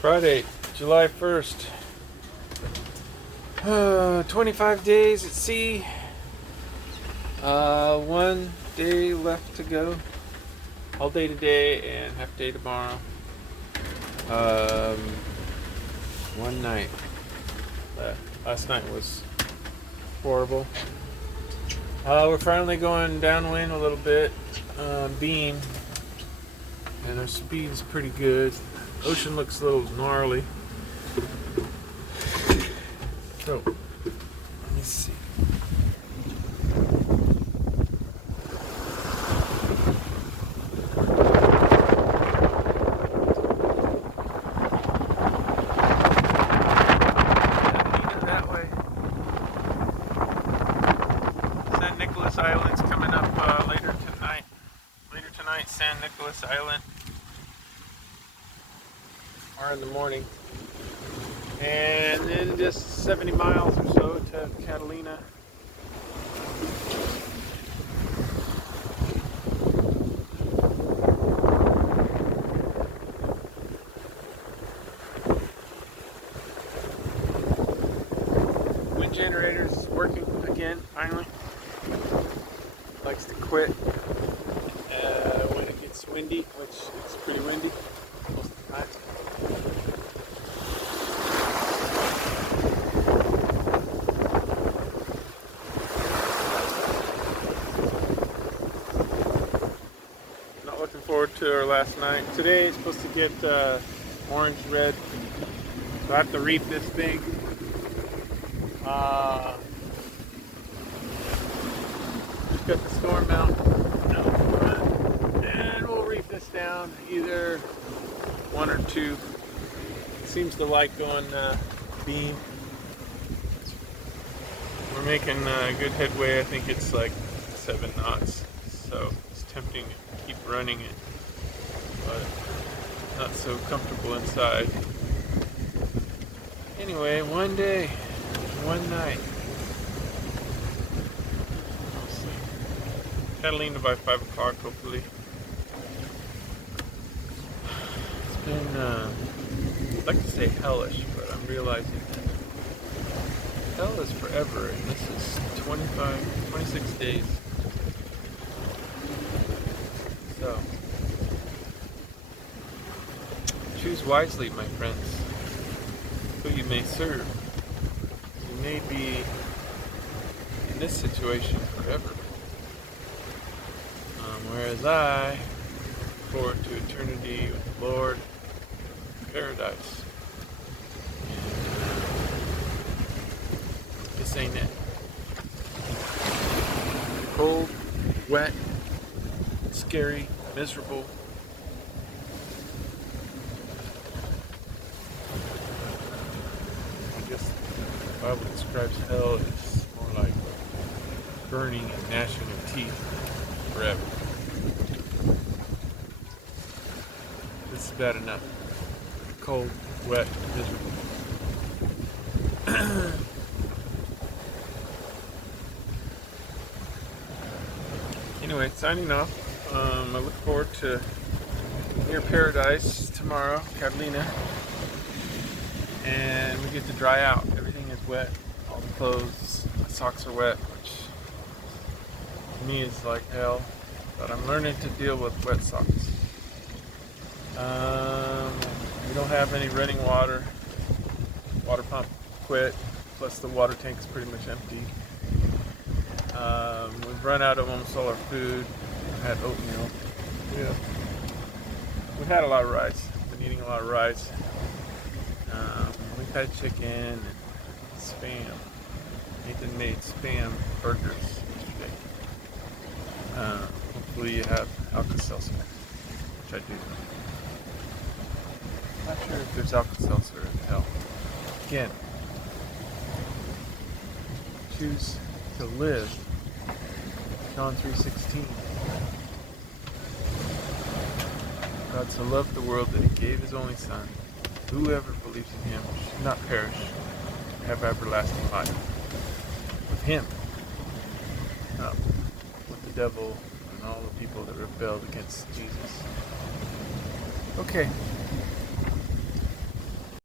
Friday, July 1st. 25 days at sea. 1 day left to go. All day today and half day tomorrow. One night. Last night was horrible. We're finally going downwind a little bit. Beam. And our speed is pretty good. Ocean looks a little gnarly. So, let me see. That way. San Nicolas Island's coming up later tonight. Later tonight, San Nicolas Island. Or in the morning. And then just 70 miles or so to Catalina. Wind generator's working again, finally. Likes to quit when it gets windy, which it's pretty windy most of the time. Looking forward to our last night. Today is supposed to get orange red, so I have to reef this thing. Just got the storm out, and we'll reef this down, either one or two. It seems to like going beam. We're making good headway. I think it's like 7 knots, so it's tempting to keep running it, but not so comfortable inside. Anyway, one day, one night. We'll see. Catalina by 5 o'clock, hopefully. It's been, I'd like to say hellish, but I'm realizing that hell is forever, and this is 26 days. So, choose wisely, my friends, who you may serve. You may be in this situation forever. Whereas I look forward to eternity with the Lord, paradise. And, this ain't it. Cold, wet, scary, miserable. I guess the Bible describes hell as more like burning and gnashing of teeth forever. This is bad enough. Cold, wet, miserable. Anyway, signing off. I look forward to near paradise tomorrow, Catalina, and we get to dry out. Everything is wet. All the clothes, the socks are wet, which to me is like hell. But I'm learning to deal with wet socks. We don't have any running water. Water pump quit. Plus the water tank is pretty much empty. We've run out of almost all our food. Had oatmeal. Yeah. We've had a lot of rice. Been eating a lot of rice. We've had chicken and spam. Nathan made spam burgers yesterday. Hopefully you have Alka-Seltzer, which I do. Not sure if there's Alka-Seltzer in hell. Again, choose to live. John 3:16. God so loved the world that he gave his only Son. Whoever believes in him should not perish, but have everlasting life. With him, not with the devil and all the people that rebelled against Jesus. Okay.